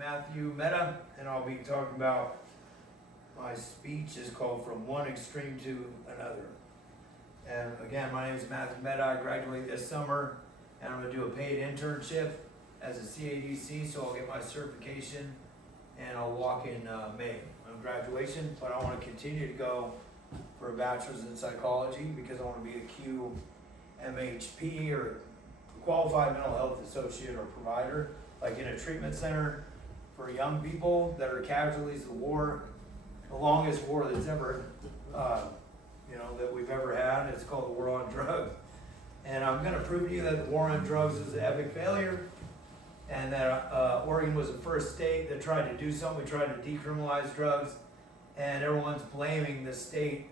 Matthew Mehta, and I'll be talking about my speech is called From One Extreme to Another. And again, my name is Matthew Mehta. I graduate this summer, and I'm going to do a paid internship as a CADC, so I'll get my certification, and I'll walk in May on graduation. But I want to continue to go for a bachelor's in psychology because I want to be a QMHP or qualified mental health associate or provider, like in a treatment center for young people that are casualties of the war, the longest war that's ever, that we've ever had. It's called the war on drugs. And I'm going to prove to you that the war on drugs is an epic failure, and that Oregon was the first state that tried to do something. We tried to decriminalize drugs, and everyone's blaming the state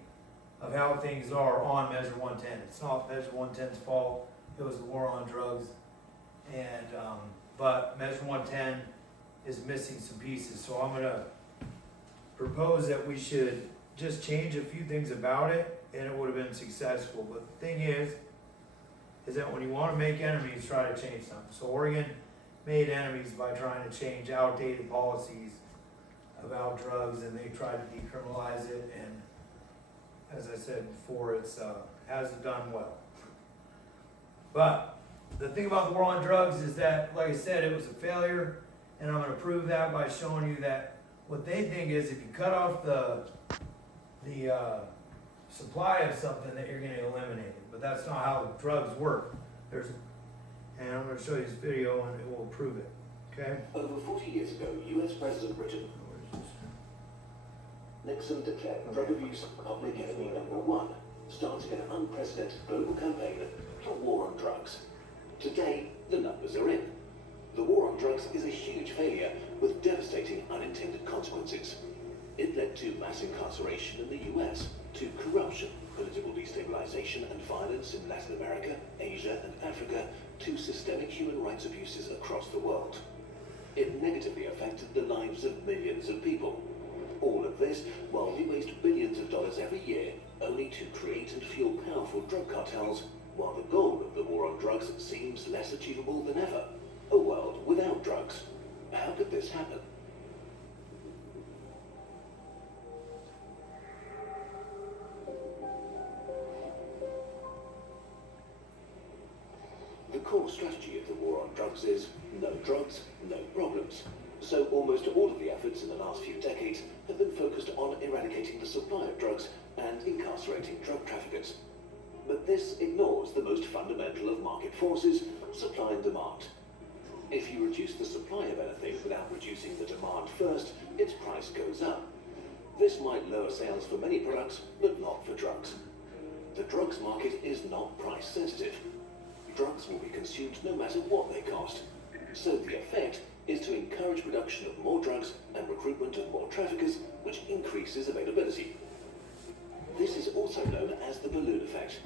of how things are on Measure 110. It's not Measure 110's fault. It was the war on drugs, and but Measure 110 is missing some pieces. So I'm going to propose that we should just change a few things about it, and it would have been successful. But the thing is that when you want to make enemies, try to change them. So Oregon made enemies by trying to change outdated policies about drugs, and they tried to decriminalize it. And as I said before, it's hasn't done well. But the thing about the war on drugs is that, like I said, it was a failure, and I'm going to prove that by showing you that what they think is if you cut off the supply of something, that you're going to eliminate it. But that's not how drugs work. And I'm going to show you this video, and it will prove it. Okay? Over 40 years ago, US President Richard Nixon declared drug abuse public enemy #1, starting an unprecedented global campaign for war on drugs. Today, the numbers are in. The war on drugs is a huge failure with devastating unintended consequences. It led to mass incarceration in the US, to corruption, political destabilization and violence in Latin America, Asia and Africa, to systemic human rights abuses across the world. It negatively affected the lives of millions of people. All of this while we waste billions of dollars every year only to create and fuel powerful drug cartels, while the goal of the war on drugs seems less achievable than ever. A world without drugs. How could this happen? The core strategy of the war on drugs is no drugs, no problems. So almost all of the efforts in the last few decades have been focused on eradicating the supply of drugs and incarcerating drug traffickers. But this ignores the most fundamental of market forces, supply and demand. If you reduce the supply of anything without reducing the demand first, its price goes up. This might lower sales for many products, but not for drugs. The drugs market is not price sensitive. Drugs will be consumed no matter what they cost. So the effect is to encourage production of more drugs and recruitment of more traffickers, which increases availability. This is also known as the balloon effect.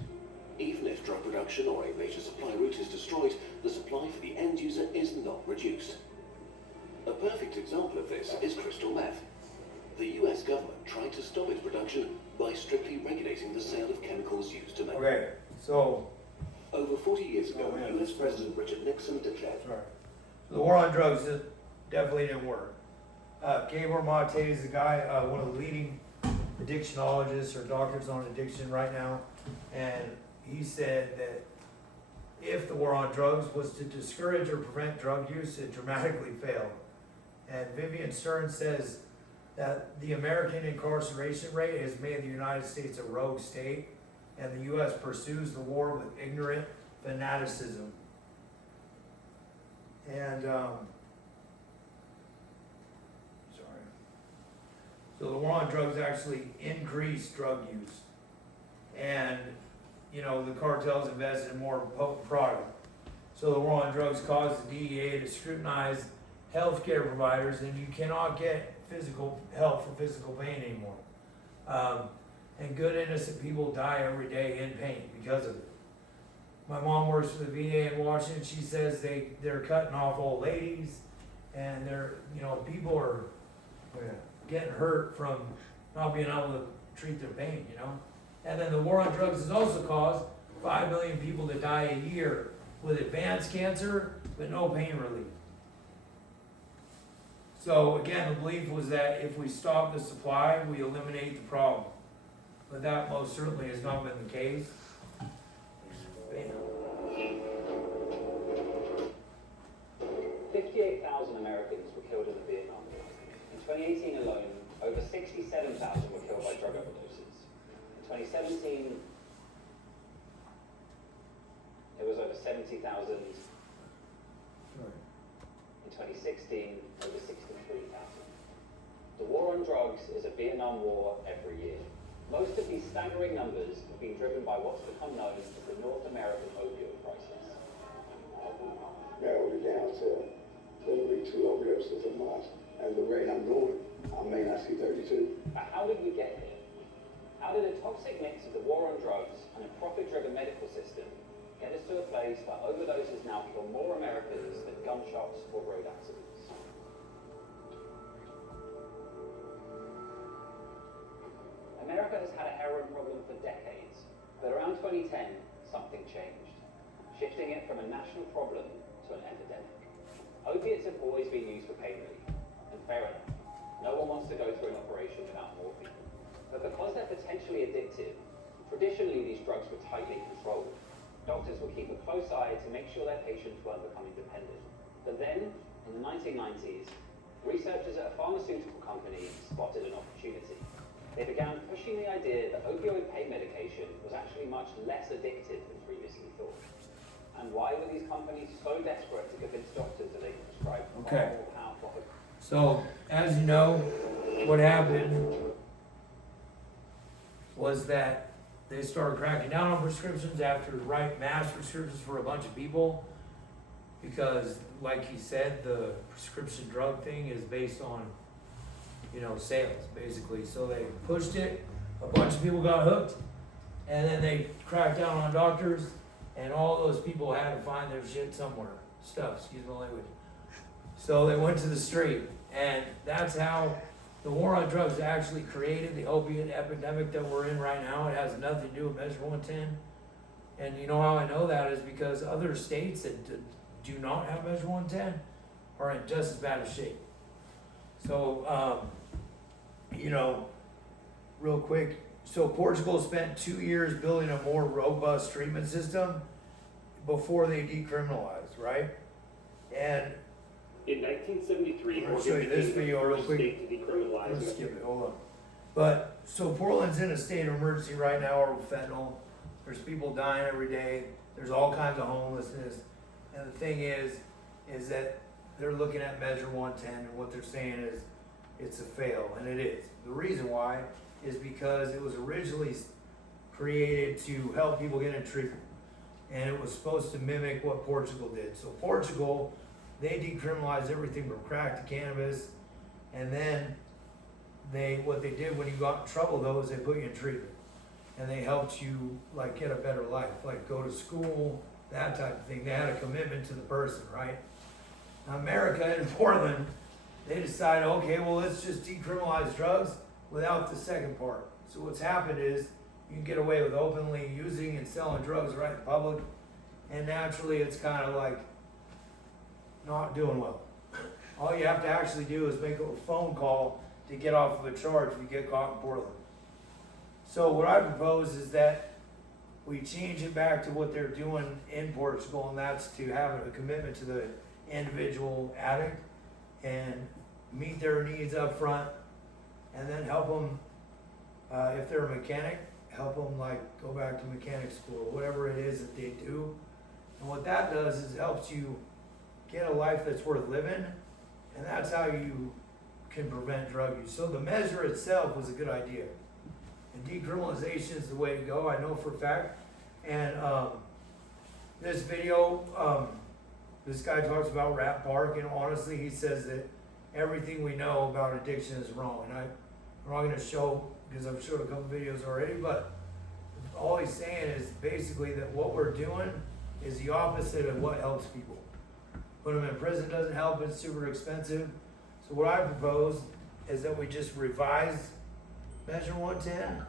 Even if drug production or a major supply route is destroyed, the supply for the end user is not reduced. A perfect example of this is crystal meth. The US government tried to stop its production by strictly regulating the sale of chemicals used to make. Okay, so Over 40 years ago, US President Richard Nixon declared. the war on drugs definitely didn't work. Gabor Mate is the guy, one of the leading addictionologists or doctors on addiction right now, and he said that if the war on drugs was to discourage or prevent drug use, it dramatically failed. And Vivian Stern says that the American incarceration rate has made the United States a rogue state, and the U.S. pursues the war with ignorant fanaticism. And, so the war on drugs actually increased drug use. And, the cartels invested in more potent product. So the war on drugs caused the DEA to scrutinize healthcare providers, and you cannot get physical help for physical pain anymore. And good innocent people die every day in pain because of it. My mom works for the VA in Washington. She says they're cutting off old ladies, and people are getting hurt from not being able to treat their pain, And then the war on drugs has also caused 5 million people to die a year with advanced cancer, but no pain relief. So again, the belief was that if we stop the supply, we eliminate the problem. But that most certainly has not been the case. Bam. 58,000 Americans were killed in the Vietnam War. In 2018 alone, over 67,000 were killed by drug overdoses. In 2017, it was over 70,000. In 2016, over 63,000. The war on drugs is a Vietnam War every year. Most of these staggering numbers have been driven by what's become known as the North American opioid crisis. Narrowed it down to literally 2 overdoses a month. And the rate I'm going, I may not see 32. But how did we get here? How did a toxic mix of the war on drugs and a profit-driven medical system get us to a place where overdoses now kill more Americans than gunshots or road accidents? America has had a heroin problem for decades, but around 2010, something changed, shifting it from a national problem to an epidemic. Opiates have always been used for pain relief, and fair enough. No one wants to go through an operation without morphine. But because they're potentially addictive, traditionally these drugs were tightly controlled. Doctors would keep a close eye to make sure their patients weren't becoming dependent. But then, in the 1990s, researchers at a pharmaceutical company spotted an opportunity. They began pushing the idea that opioid pain medication was actually much less addictive than previously thought. And why were these companies so desperate to convince doctors that they could prescribe far more powerful opioids? So, as you know, what happened was that they started cracking down on prescriptions after write mass prescriptions for a bunch of people because, like he said, the prescription drug thing is based on, sales, basically. So they pushed it, a bunch of people got hooked, and then they cracked down on doctors, and all those people had to find their shit somewhere. Excuse my language. So they went to the street, and that's how the war on drugs actually created the opiate epidemic that we're in right now. It has nothing to do with Measure 110. And you know how I know that is because other states that do not have Measure 110 are in just as bad a shape. So, real quick. So Portugal spent 2 years building a more robust treatment system before they decriminalized, right? And In 1973, I'm gonna show you this video real quick. state to decriminalize. Let's skip it, hold on. But, so Portland's in a state of emergency right now over fentanyl. There's people dying every day. There's all kinds of homelessness. And the thing is that they're looking at Measure 110 and what they're saying is it's a fail, and it is. The reason why is because it was originally created to help people get in treatment. And it was supposed to mimic what Portugal did. So Portugal, they decriminalized everything from crack to cannabis, and then what they did when you got in trouble though is they put you in treatment, and they helped you like get a better life, like go to school, that type of thing. They had a commitment to the person, right? Now America in Portland, they decided, okay, well let's just decriminalize drugs without the second part. So what's happened is you can get away with openly using and selling drugs right in public, and naturally it's kind of like not doing well. All you have to actually do is make a phone call to get off of a charge if you get caught in Portland. So what I propose is that we change it back to what they're doing in Portugal, and that's to have a commitment to the individual addict and meet their needs up front, and then help them, if they're a mechanic, help them like go back to mechanic school, whatever it is that they do. And what that does is helps you get a life that's worth living, and that's how you can prevent drug use. So the measure itself was a good idea, and decriminalization is the way to go, I know for a fact. And this video, this guy talks about Rat Park, and honestly he says that everything we know about addiction is wrong. And I'm not going to show, because I've showed a couple videos already, but all he's saying is basically that what we're doing is the opposite of what helps people. Put them in prison doesn't help, it's super expensive. So what I propose is that we just revise Measure 110,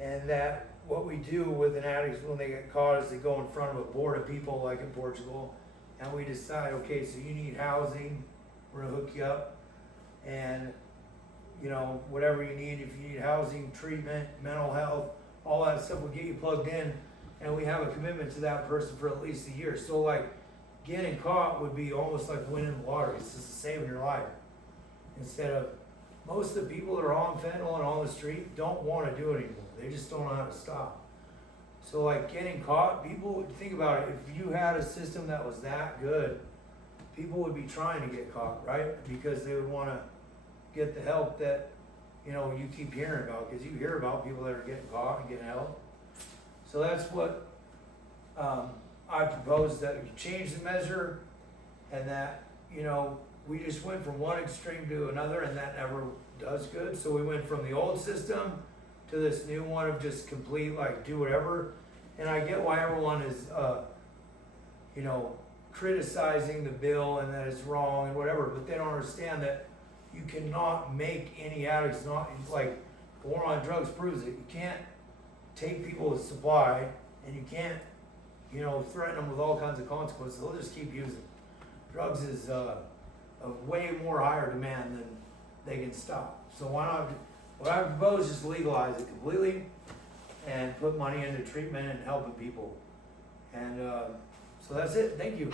and that what we do with an addict when they get caught is they go in front of a board of people like in Portugal, and we decide, okay, so you need housing, we're gonna hook you up. And, you know, whatever you need, if you need housing, treatment, mental health, all that stuff, we'll get you plugged in. And we have a commitment to that person for at least a year. So like, getting caught would be almost like winning the lottery. It's just saving your life. Instead of, most of the people that are on fentanyl and on the street don't wanna do it anymore. They just don't know how to stop. So like getting caught, people would think about it, if you had a system that was that good, people would be trying to get caught, right? Because they would wanna get the help that, you know, you keep hearing about, cause you hear about people that are getting caught and getting help. So that's what, I propose, that you change the measure, and that, you know, we just went from one extreme to another, and that never does good. So we went from the old system to this new one of just complete, like, do whatever. And I get why everyone is, you know, criticizing the bill and that it's wrong and whatever, but they don't understand that you cannot make any addicts, not, like, the war on drugs proves it. You can't take people with supply, and you can't, you know, threaten them with all kinds of consequences. They'll just keep using. Drugs is a way more higher demand than they can stop. So why not, what I propose is legalize it completely and put money into treatment and helping people. And so that's it. Thank you.